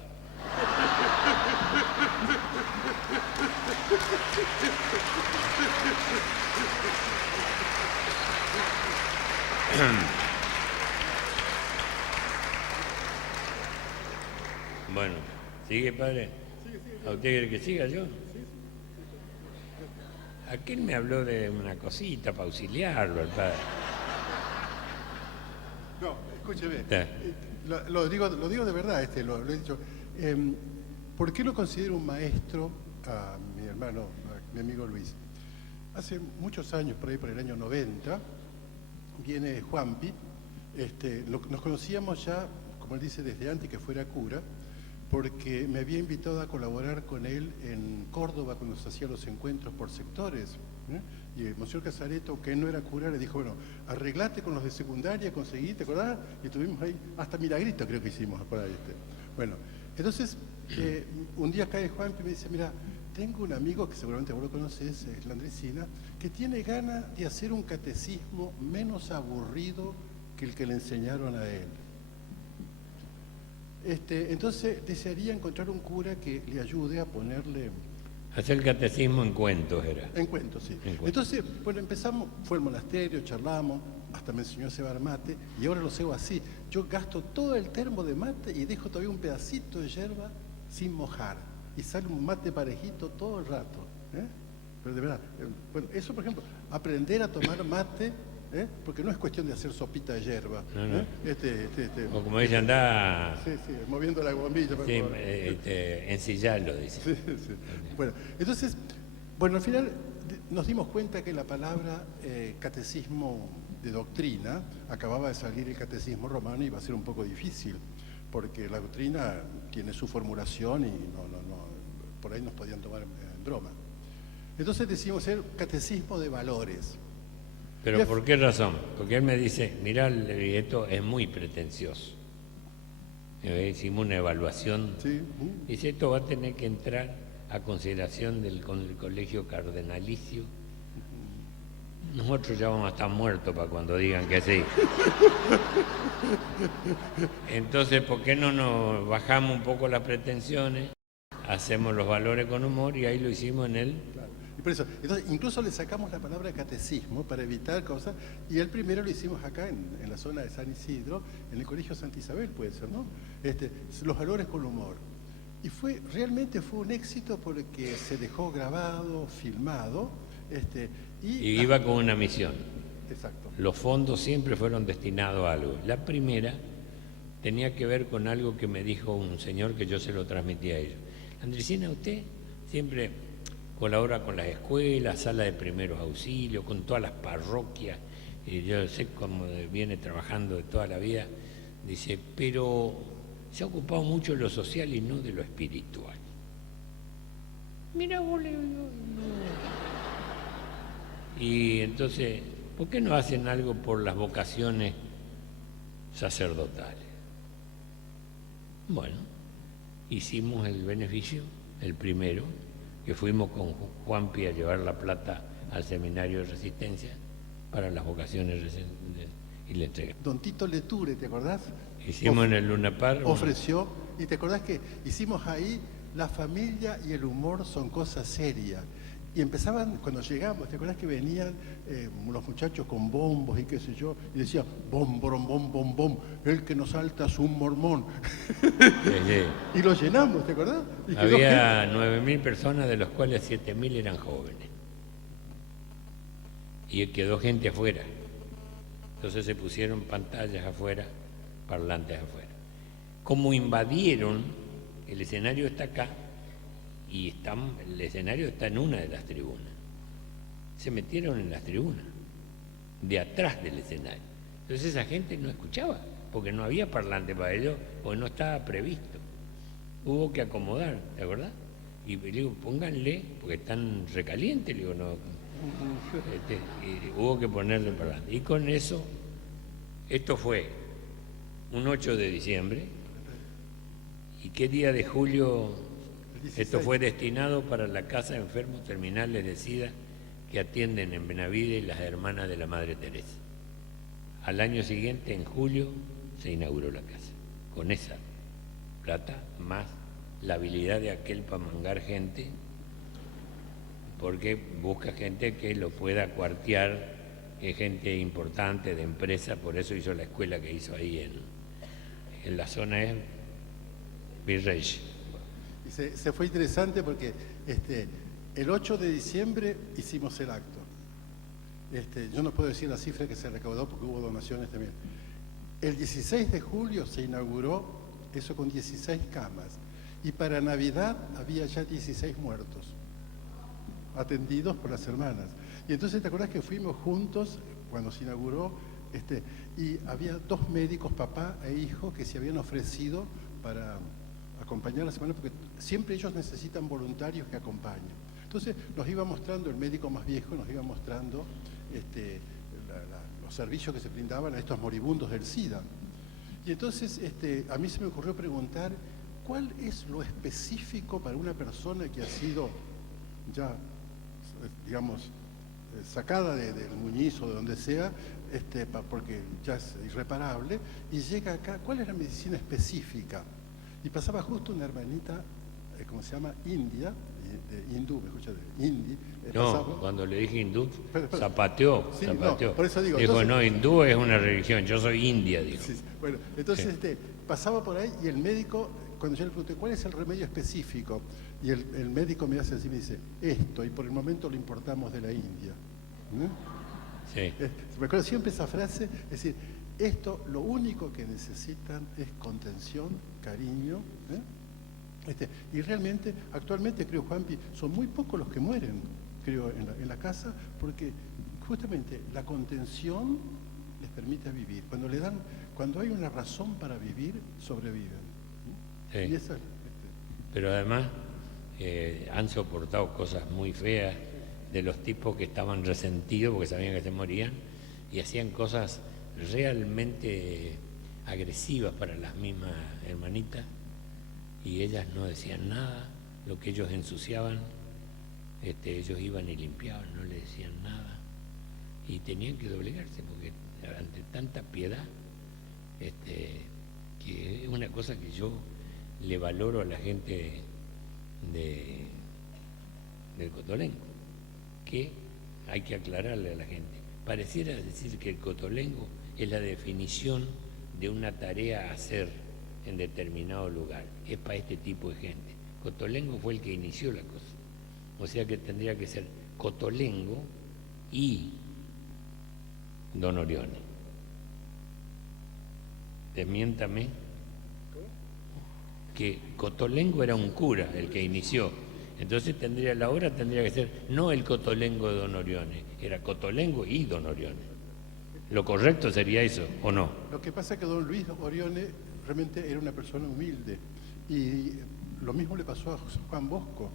Bueno, ¿sigue, padre? ¿A usted quiere que siga yo? Aquel me habló de una cosita para auxiliarlo, el padre. No, escúcheme. Lo digo de verdad, lo he dicho. ¿Por qué lo considero un maestro a mi hermano, a mi amigo Luis? Hace muchos años, por ahí por el año 90, viene Juanpi. Nos conocíamos ya, como él dice, desde antes que fuera cura, porque me había invitado a colaborar con él en Córdoba cuando se hacían los encuentros por sectores. Y el Monseñor Casareto, que no era cura, le dijo, bueno, arreglate con los de secundaria, conseguí, ¿te acordás? Y estuvimos ahí, hasta milagrito creo que hicimos por ahí. Bueno, entonces, un día cae Juan y me dice, mira, tengo un amigo que seguramente vos lo conocés, es la Andresina, que tiene ganas de hacer un catecismo menos aburrido que el que le enseñaron a él. Entonces desearía encontrar un cura que le ayude a ponerle... Hacer el catecismo en cuentos era. En cuentos, sí. En cuentos. Entonces, bueno, empezamos, fue al monasterio, charlamos, hasta me enseñó a cebar mate, y ahora lo cebo así. Yo gasto todo el termo de mate y dejo todavía un pedacito de yerba sin mojar. Y sale un mate parejito todo el rato. Pero de verdad, bueno, eso por ejemplo, aprender a tomar mate, porque no es cuestión de hacer sopita de yerba. No, no. O O como dice, anda, sí, moviendo la bombilla. sí, ensillalo, dice. Sí. Bueno, entonces, bueno, al final nos dimos cuenta que la palabra catecismo de doctrina, acababa de salir el catecismo romano y iba a ser un poco difícil, porque la doctrina tiene su formulación y no, por ahí nos podían tomar en broma. Entonces decidimos hacer catecismo de valores. ¿Pero por qué razón? Porque él me dice, mirá, esto es muy pretencioso. Hicimos una evaluación. Sí. Dice, esto va a tener que entrar a consideración con el colegio cardenalicio. Nosotros ya vamos a estar muertos para cuando digan que sí. Entonces, ¿por qué no nos bajamos un poco las pretensiones? Hacemos los valores con humor y ahí lo hicimos en él. Claro. Y por eso, entonces, incluso le sacamos la palabra catecismo para evitar cosas, y el primero lo hicimos acá en la zona de San Isidro, en el Colegio Santa Isabel, puede ser, ¿no? Los valores con humor. Y realmente fue un éxito porque se dejó grabado, filmado, y iba con una misión. Exacto. Los fondos siempre fueron destinados a algo. La primera tenía que ver con algo que me dijo un señor que yo se lo transmití a ellos. Andresina, usted siempre colabora con las escuelas, sala de primeros auxilios, con todas las parroquias. Y yo sé cómo viene trabajando de toda la vida. Dice, pero se ha ocupado mucho de lo social y no de lo espiritual. Mira, vos le digo, no. Y entonces, ¿por qué no hacen algo por las vocaciones sacerdotales? Bueno, hicimos el beneficio, el primero, que fuimos con Juanpi a llevar la plata al seminario de Resistencia para las vocaciones y le entregamos. Don Tito Leture, ¿te acordás? Hicimos en el Luna Park. Ofreció, y te acordás que hicimos ahí, la familia y el humor son cosas serias. Y empezaban, cuando llegamos, ¿te acordás que venían los muchachos con bombos y qué sé yo? Y decían, bom, bom, bom, bom, bom, el que nos salta es un mormón. Y lo llenamos, ¿te acordás? Y había 9.000 personas, de los cuales 7.000 eran jóvenes. Y quedó gente afuera. Entonces se pusieron pantallas afuera, parlantes afuera. Como invadieron, el escenario está acá, y el escenario está en una de las tribunas. Se metieron en las tribunas, de atrás del escenario. Entonces esa gente no escuchaba, porque no había parlante para ellos, porque no estaba previsto. Hubo que acomodar, ¿te acordás? Y le digo, pónganle, porque están recalientes, le digo, no. Y hubo que ponerle parlante. Y con eso, esto fue un 8 de diciembre, ¿y qué día de julio? Esto fue destinado para la Casa de Enfermos Terminales de SIDA que atienden en Benavides las hermanas de la Madre Teresa. Al año siguiente, en julio, se inauguró la casa. Con esa plata, más la habilidad de aquel para mangar gente, porque busca gente que lo pueda cuartear, que es gente importante de empresa, por eso hizo la escuela que hizo ahí en la zona de Virrey. Y se fue interesante porque el 8 de diciembre hicimos el acto. Yo no puedo decir la cifra que se recaudó porque hubo donaciones también. El 16 de julio se inauguró eso con 16 camas. Y para Navidad había ya 16 muertos, atendidos por las hermanas. Y entonces, ¿te acordás que fuimos juntos cuando se inauguró? Y había 2 médicos, papá e hijo, que se habían ofrecido para acompañar la semana, porque siempre ellos necesitan voluntarios que acompañen. Entonces nos iba mostrando, el médico más viejo nos iba mostrando los servicios que se brindaban a estos moribundos del SIDA. Y entonces a mí se me ocurrió preguntar, ¿cuál es lo específico para una persona que ha sido ya, digamos, sacada del Muñiz o de donde sea, porque ya es irreparable, y llega acá? ¿Cuál es la medicina específica? Y pasaba justo una hermanita, ¿cómo se llama? India, hindú, me escucha, hindi. No, cuando le dije hindú, Pero, zapateó, sí, zapateó. no, por eso digo, Dijo, entonces, no, hindú es una religión, yo soy india, dijo. sí, bueno, entonces pasaba por ahí y el médico, cuando yo le pregunté, ¿cuál es el remedio específico? Y el médico me hace así, me dice, esto, y por el momento lo importamos de la India. ¿No? Sí. Me acuerdo siempre esa frase, es decir, esto lo único que necesitan es contención, cariño, y realmente, actualmente, creo, Juanpi, son muy pocos los que mueren, creo, en la casa, porque justamente la contención les permite vivir. Cuando hay una razón para vivir, sobreviven. Sí. Y esa, Pero además han soportado cosas muy feas de los tipos que estaban resentidos porque sabían que se morían y hacían cosas realmente agresivas para las mismas hermanitas y ellas no decían nada, lo que ellos ensuciaban, ellos iban y limpiaban, no le decían nada y tenían que doblegarse porque ante tanta piedad, que es una cosa que yo le valoro a la gente del Cotolengo, que hay que aclararle a la gente. Pareciera decir que el cotolengo es la definición de una tarea a hacer en determinado lugar. Es para este tipo de gente. Cotolengo fue el que inició la cosa. O sea que tendría que ser Cotolengo y Don Orione. Desmiéntame que Cotolengo era un cura el que inició. Entonces la obra tendría que ser no el Cotolengo de Don Orione, era Cotolengo y Don Orione. Lo correcto sería eso, ¿o no? Lo que pasa es que don Luis Orione realmente era una persona humilde y lo mismo le pasó a Juan Bosco.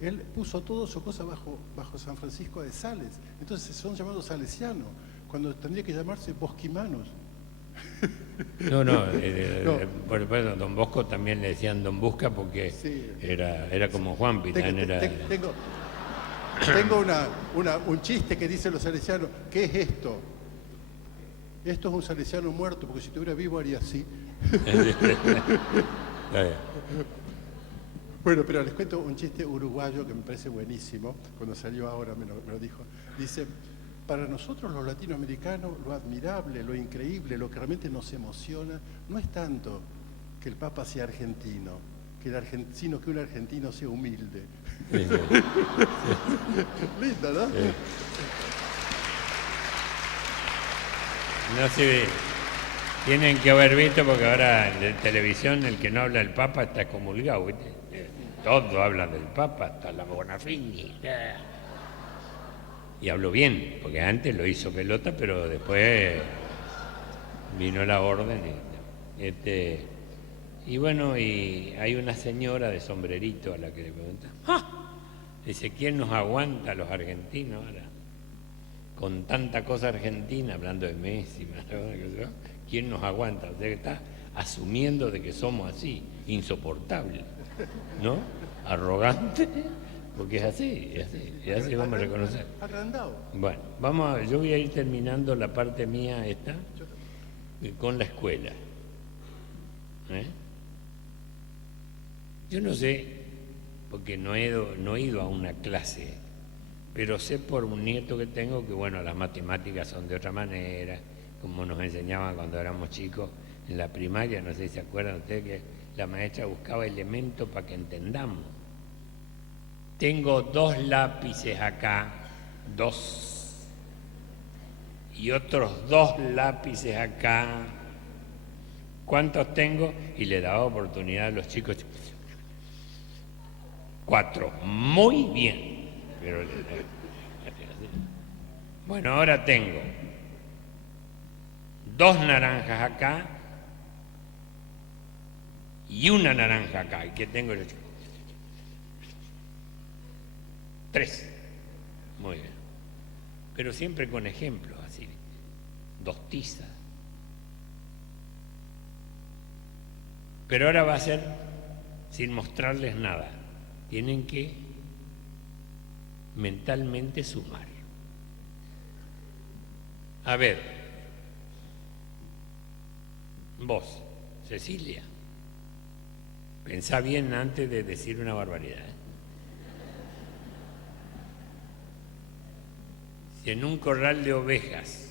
Él puso toda su cosa bajo San Francisco de Sales, entonces son llamados salesianos, cuando tendría que llamarse bosquimanos. No, Bueno, Don Bosco también le decían Don Busca porque sí, era como Juanpi. Tengo un chiste que dicen los salesianos, ¿qué es esto? Esto es un salesiano muerto, porque si estuviera vivo haría así. Bueno, pero les cuento un chiste uruguayo que me parece buenísimo, cuando salió ahora me lo dijo. Dice, para nosotros los latinoamericanos lo admirable, lo increíble, lo que realmente nos emociona, no es tanto que el Papa sea argentino, sino que un argentino sea humilde. Sí. Linda, ¿no? Sí. No sé, tienen que haber visto porque ahora en televisión el que no habla del Papa está excomulgado, ¿viste? Todos hablan del Papa, hasta la Bonafini. Y habló bien, porque antes lo hizo pelota, pero después vino la orden. Y bueno, y hay una señora de sombrerito a la que le pregunta, dice, ¿quién nos aguanta a los argentinos ahora? Con tanta cosa argentina, hablando de Messi, ¿quién nos aguanta? O sea que está asumiendo de que somos así, insoportables, ¿no? Arrogantes, porque es así vamos a reconocer. Bueno, yo voy a ir terminando la parte mía esta con la escuela. Yo no sé, porque no he ido a una clase, pero sé por un nieto que tengo que, bueno, las matemáticas son de otra manera, como nos enseñaban cuando éramos chicos en la primaria, no sé si se acuerdan ustedes que la maestra buscaba elementos para que entendamos. Tengo 2 lápices acá, 2, y otros 2 lápices acá. ¿Cuántos tengo? Y le daba oportunidad a los chicos. 4, muy bien. Pero, bueno, ahora tengo 2 naranjas acá y una naranja acá. ¿Y qué tengo? 3. Muy bien. Pero siempre con ejemplos así. 2 tizas. Pero ahora va a ser sin mostrarles nada. Tienen que mentalmente sumar. A ver, vos, Cecilia, Pensá bien antes de decir una barbaridad, ¿eh? Si en un corral de ovejas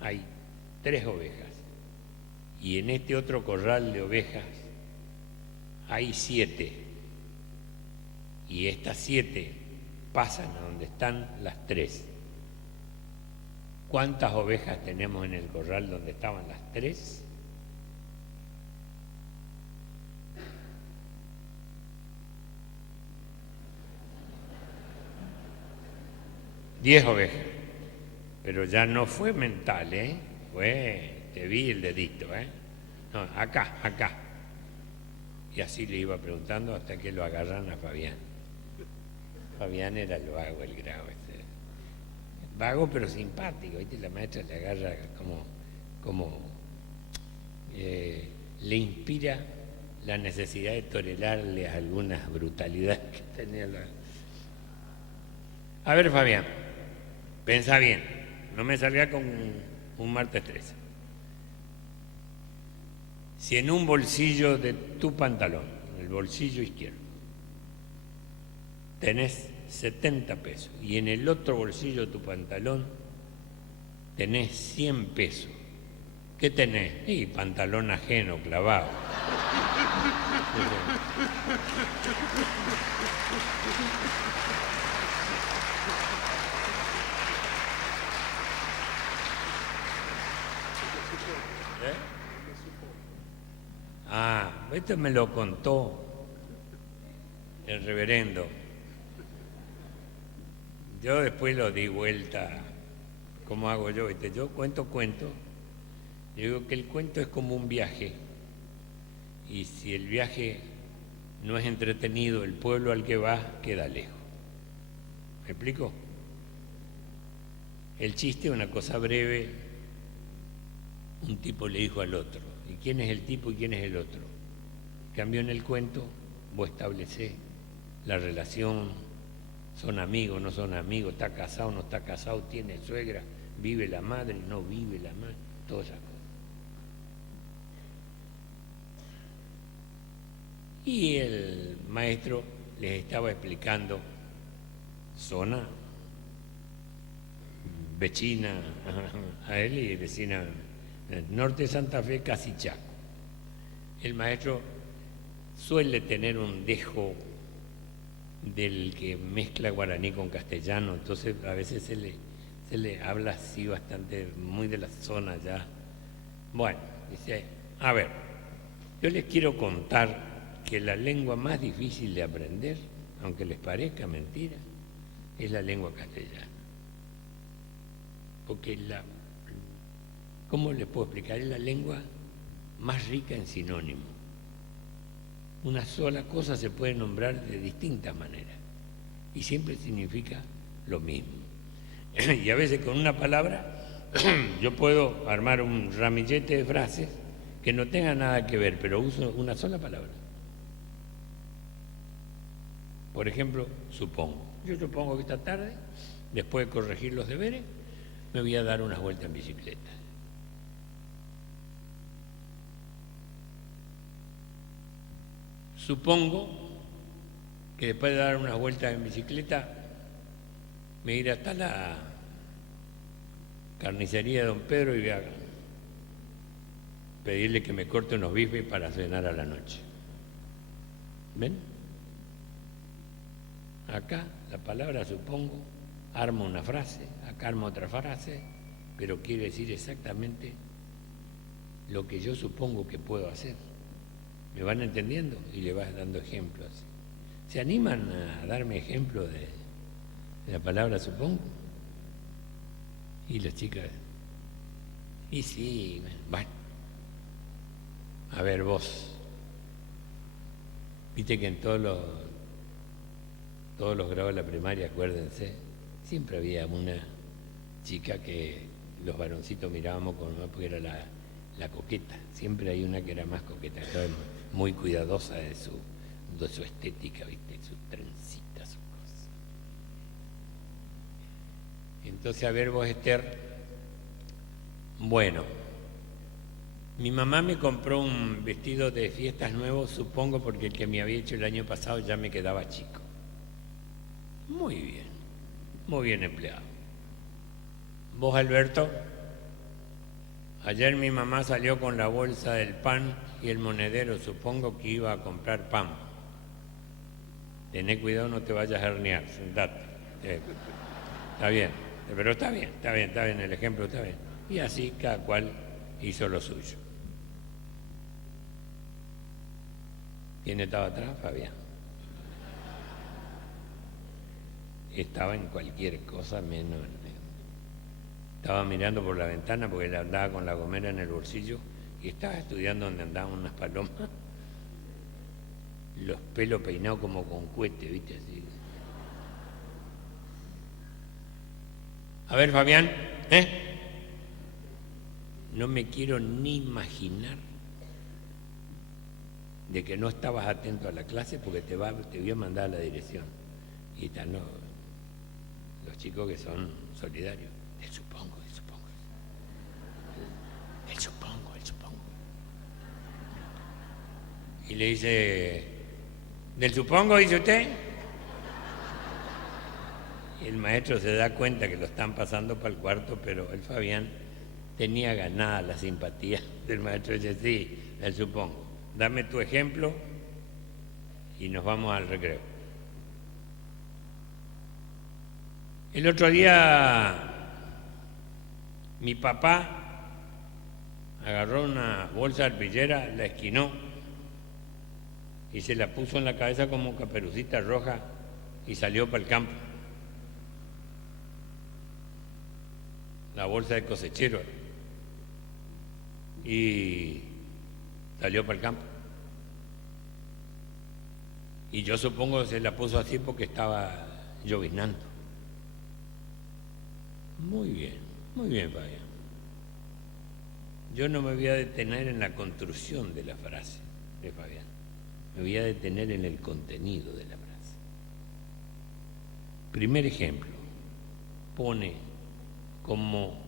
hay 3 ovejas y en este otro corral de ovejas hay 7 y estas 7 pasan a donde están las 3, ¿cuántas ovejas tenemos en el corral donde estaban las 3? Diez ovejas, pero ya no fue mental, te vi el dedito, no, acá. Y así le iba preguntando hasta que lo agarran a Fabián. Fabián era el vago, el gravo, vago pero simpático, ¿viste? La maestra le agarra como le inspira la necesidad de tolerarle algunas brutalidades que tenía la... A ver, Fabián, pensá bien, no me salga con un martes 13. Si en un bolsillo de tu pantalón, en el bolsillo izquierdo, tenés 70 pesos y en el otro bolsillo de tu pantalón tenés 100 pesos, ¿qué tenés? Y pantalón ajeno clavado. Esto me lo contó el reverendo. Yo después lo di vuelta. ¿Cómo hago yo? Yo cuento. Yo digo que el cuento es como un viaje. Y si el viaje no es entretenido, el pueblo al que vas queda lejos. ¿Me explico? El chiste es una cosa breve. Un tipo le dijo al otro. ¿Y quién es el tipo y quién es el otro? En cambio, en el cuento vos establecés la relación, son amigos, no son amigos, está casado, no está casado, tiene suegra, vive la madre, no vive la madre, todas esas cosas. Y el maestro les estaba explicando zona vecina a él y vecina norte de Santa Fe, casi Chaco. El maestro suele tener un dejo del que mezcla guaraní con castellano, entonces a veces se le habla así bastante, muy de la zona ya. Bueno, dice, a ver, yo les quiero contar que la lengua más difícil de aprender, aunque les parezca mentira, es la lengua castellana. Porque ¿cómo les puedo explicar? Es la lengua más rica en sinónimos. Una sola cosa se puede nombrar de distintas maneras y siempre significa lo mismo. Y a veces con una palabra yo puedo armar un ramillete de frases que no tengan nada que ver, pero uso una sola palabra. Por ejemplo, supongo. Yo supongo que esta tarde, después de corregir los deberes, me voy a dar unas vueltas en bicicleta. Supongo que después de dar unas vueltas en bicicleta me iré hasta la carnicería de don Pedro y voy a pedirle que me corte unos bifes para cenar a la noche. ¿Ven? Acá la palabra supongo arma una frase, acá arma otra frase, pero quiere decir exactamente lo que yo supongo que puedo hacer. ¿Me van entendiendo? Y le vas dando ejemplos. ¿Se animan a darme ejemplo de la palabra supongo? Y las chicas, y sí, bueno. A ver vos, viste que en todos los grados de la primaria, acuérdense, siempre había una chica que los varoncitos mirábamos con más porque era la coqueta. Siempre hay una que era más coqueta, muy cuidadosa de su estética, ¿viste? Sus trencitas, sus cosas. Entonces, a ver vos, Esther, bueno, Mi mamá me compró un vestido de fiestas nuevo, supongo porque el que me había hecho el año pasado ya me quedaba chico. Muy bien empleado. ¿Vos, Alberto? Ayer mi mamá salió con la bolsa del pan y el monedero, supongo que iba a comprar pan. Tené cuidado, no te vayas a herniar, sentate. Está bien, pero está bien, el ejemplo está bien. Y así cada cual hizo lo suyo. ¿Quién estaba atrás? Fabián. Estaba en cualquier cosa menos en... Estaba mirando por la ventana porque él andaba con la gomera en el bolsillo y estaba estudiando donde andaban unas palomas. Los pelos peinados como con cohete, ¿viste? Así. A ver, Fabián, no me quiero ni imaginar de que no estabas atento a la clase porque te voy a mandar a la dirección. Y están los chicos que son solidarios. El supongo. Y le dice, ¿del supongo, dice usted? Y el maestro se da cuenta que lo están pasando para el cuarto, pero el Fabián tenía ganada la simpatía del maestro. Dice, sí, del supongo. Dame tu ejemplo y nos vamos al recreo. El otro día mi papá agarró una bolsa arpillera, la esquinó y se la puso en la cabeza como Caperucita Roja y salió para el campo. La bolsa de cosechero. Y salió para el campo. Y yo supongo que se la puso así porque estaba lloviznando. Muy bien, Fabián. Yo no me voy a detener en la construcción de la frase de Fabián. Me voy a detener en el contenido de la frase. Primer ejemplo, pone como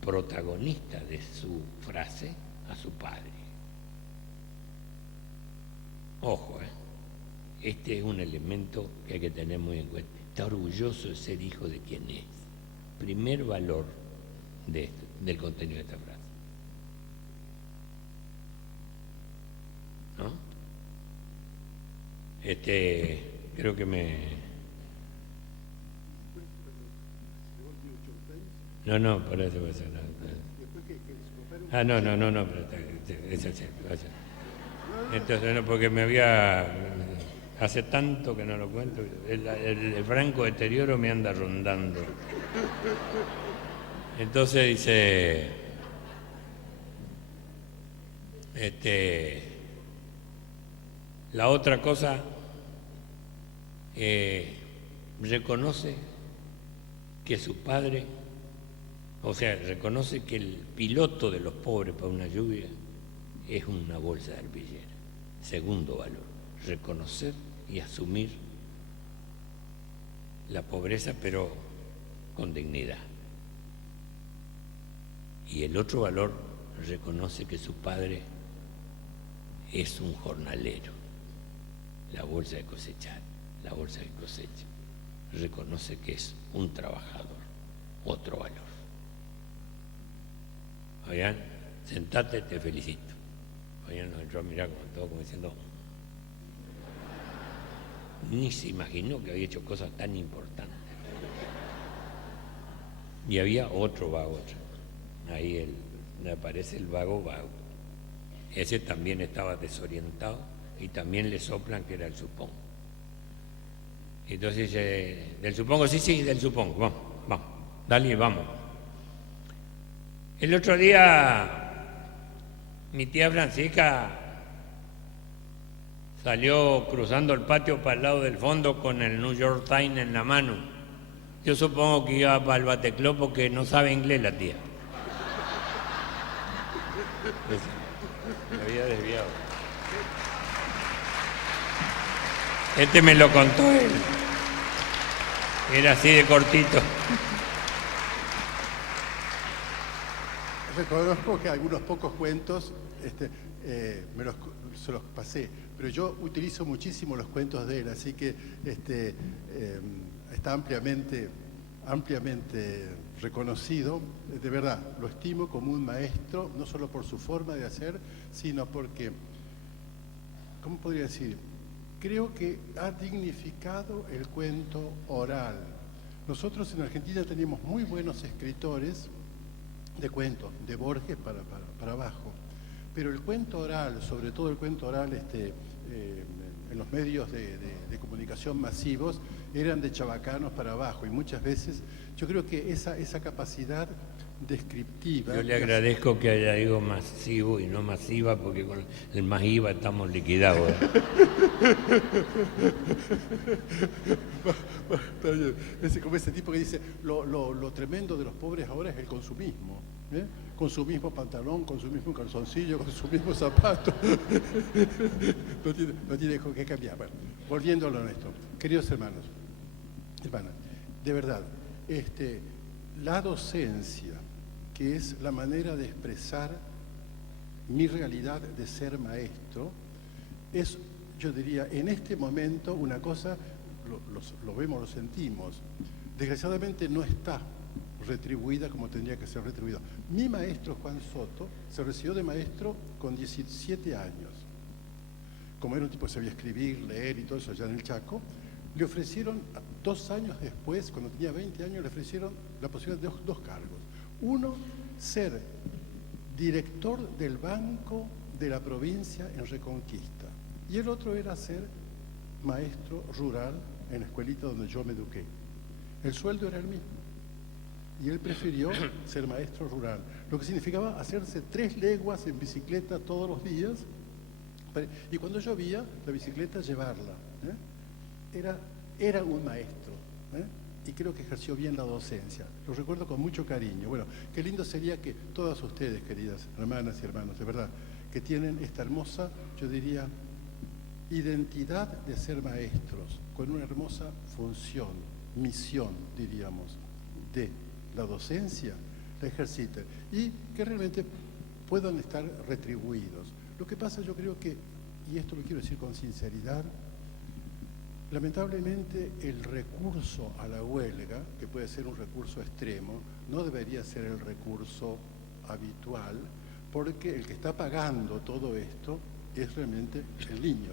protagonista de su frase a su padre. Ojo, este es un elemento que hay que tener muy en cuenta. Está orgulloso de ser hijo de quien es. Primer valor del contenido de esta frase. ¿No? Creo que No, por eso. No, entonces no, porque me había... Hace tanto que no lo cuento, el franco deterioro me anda rondando. Entonces dice... La otra cosa, reconoce que su padre, reconoce que el piloto de los pobres para una lluvia es una bolsa de arpillera. Segundo valor, reconocer y asumir la pobreza, pero con dignidad. Y el otro valor, reconoce que su padre es un jornalero. La bolsa de cosechar, la bolsa de cosecha. Reconoce que es un trabajador, otro valor. Fabián, sentate, te felicito. Fabián nos entró a mirar como diciendo, ni se imaginó que había hecho cosas tan importantes. Y había otro vago, ahí aparece el vago. Ese también estaba desorientado y también le soplan que era el supongo. Entonces dice, ¿del supongo? Sí, del supongo. Vamos, dale, vamos. El otro día mi tía Francisca salió cruzando el patio para el lado del fondo con el New York Times en la mano. Yo supongo que iba para el Batecló porque no sabe inglés la tía. Me había desviado. Este me lo contó él. Era así de cortito. reconozco que algunos pocos cuentos se los pasé, pero yo utilizo muchísimo los cuentos de él, así que está ampliamente reconocido. De verdad, lo estimo como un maestro, no solo por su forma de hacer, sino porque, ¿cómo podría decir? Creo que ha dignificado el cuento oral. Nosotros en Argentina tenemos muy buenos escritores de cuentos, de Borges para abajo, pero el cuento oral, sobre todo el cuento oral en los medios de comunicación masivos, eran de chabacanos para abajo, y muchas veces yo creo que esa capacidad descriptiva... Yo le agradezco que haya ido masivo y no masiva, porque con el más IVA estamos liquidados. Está bien. Como ese tipo que dice, lo tremendo de los pobres ahora es el consumismo. Con su mismo pantalón, con su mismo calzoncillo, con su mismo zapato. No tiene con qué cambiar. Bueno, volviendo a lo nuestro. Queridos hermanos, hermanas, de verdad, la docencia, que es la manera de expresar mi realidad de ser maestro, es, yo diría, en este momento una cosa, lo vemos, lo sentimos, desgraciadamente no está retribuida como tendría que ser retribuida. Mi maestro Juan Soto se recibió de maestro con 17 años. Como era un tipo que sabía escribir, leer y todo eso allá en el Chaco, le ofrecieron, 2 años después, cuando tenía 20 años, le ofrecieron la posibilidad de dos cargos. Uno, ser director del Banco de la Provincia en Reconquista. Y el otro era ser maestro rural en la escuelita donde yo me eduqué. El sueldo era el mismo. Y él prefirió ser maestro rural, lo que significaba hacerse 3 leguas en bicicleta todos los días, y cuando llovía, la bicicleta llevarla. Era un maestro, y creo que ejerció bien la docencia. Lo recuerdo con mucho cariño. Bueno, qué lindo sería que todas ustedes, queridas hermanas y hermanos, de verdad, que tienen esta hermosa, yo diría, identidad de ser maestros, con una hermosa función, misión, diríamos, de la docencia, la ejerciten, y que realmente puedan estar retribuidos. Lo que pasa, yo creo que, y esto lo quiero decir con sinceridad, lamentablemente el recurso a la huelga, que puede ser un recurso extremo, no debería ser el recurso habitual, porque el que está pagando todo esto es realmente el niño.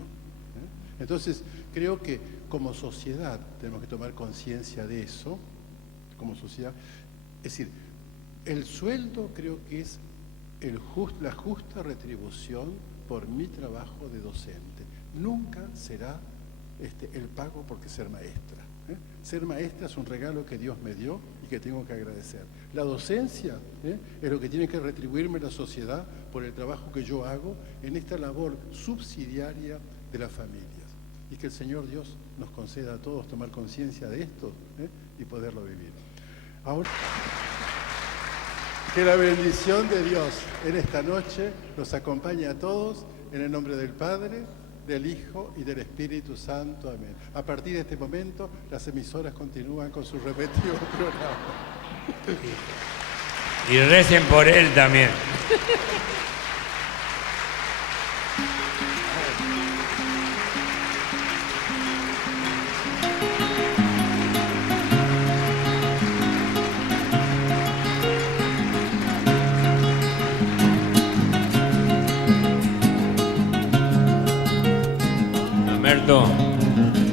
Entonces, creo que como sociedad tenemos que tomar conciencia de eso, como sociedad. Es decir, el sueldo creo que es la justa retribución por mi trabajo de docente. Nunca será el pago porque ser maestra. Ser maestra es un regalo que Dios me dio y que tengo que agradecer. La docencia es lo que tiene que retribuirme la sociedad por el trabajo que yo hago en esta labor subsidiaria de las familias. Y que el Señor Dios nos conceda a todos tomar conciencia de esto y poderlo vivir. Ahora, que la bendición de Dios en esta noche nos acompañe a todos, en el nombre del Padre, del Hijo y del Espíritu Santo. Amén. A partir de este momento, las emisoras continúan con su repetido programa. Y recen por él también.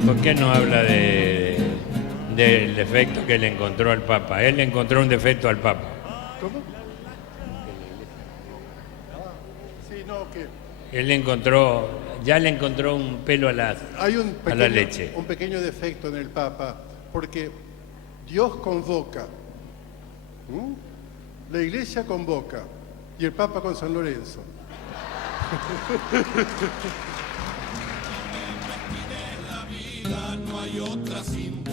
¿Por qué no habla del defecto que le encontró al Papa? Él le encontró un defecto al Papa. ¿Cómo? Sí, no, que... Él ya le encontró un pelo a la leche. Un pequeño defecto en el Papa, porque Dios convoca, la Iglesia convoca, y el Papa con San Lorenzo. No hay otra sin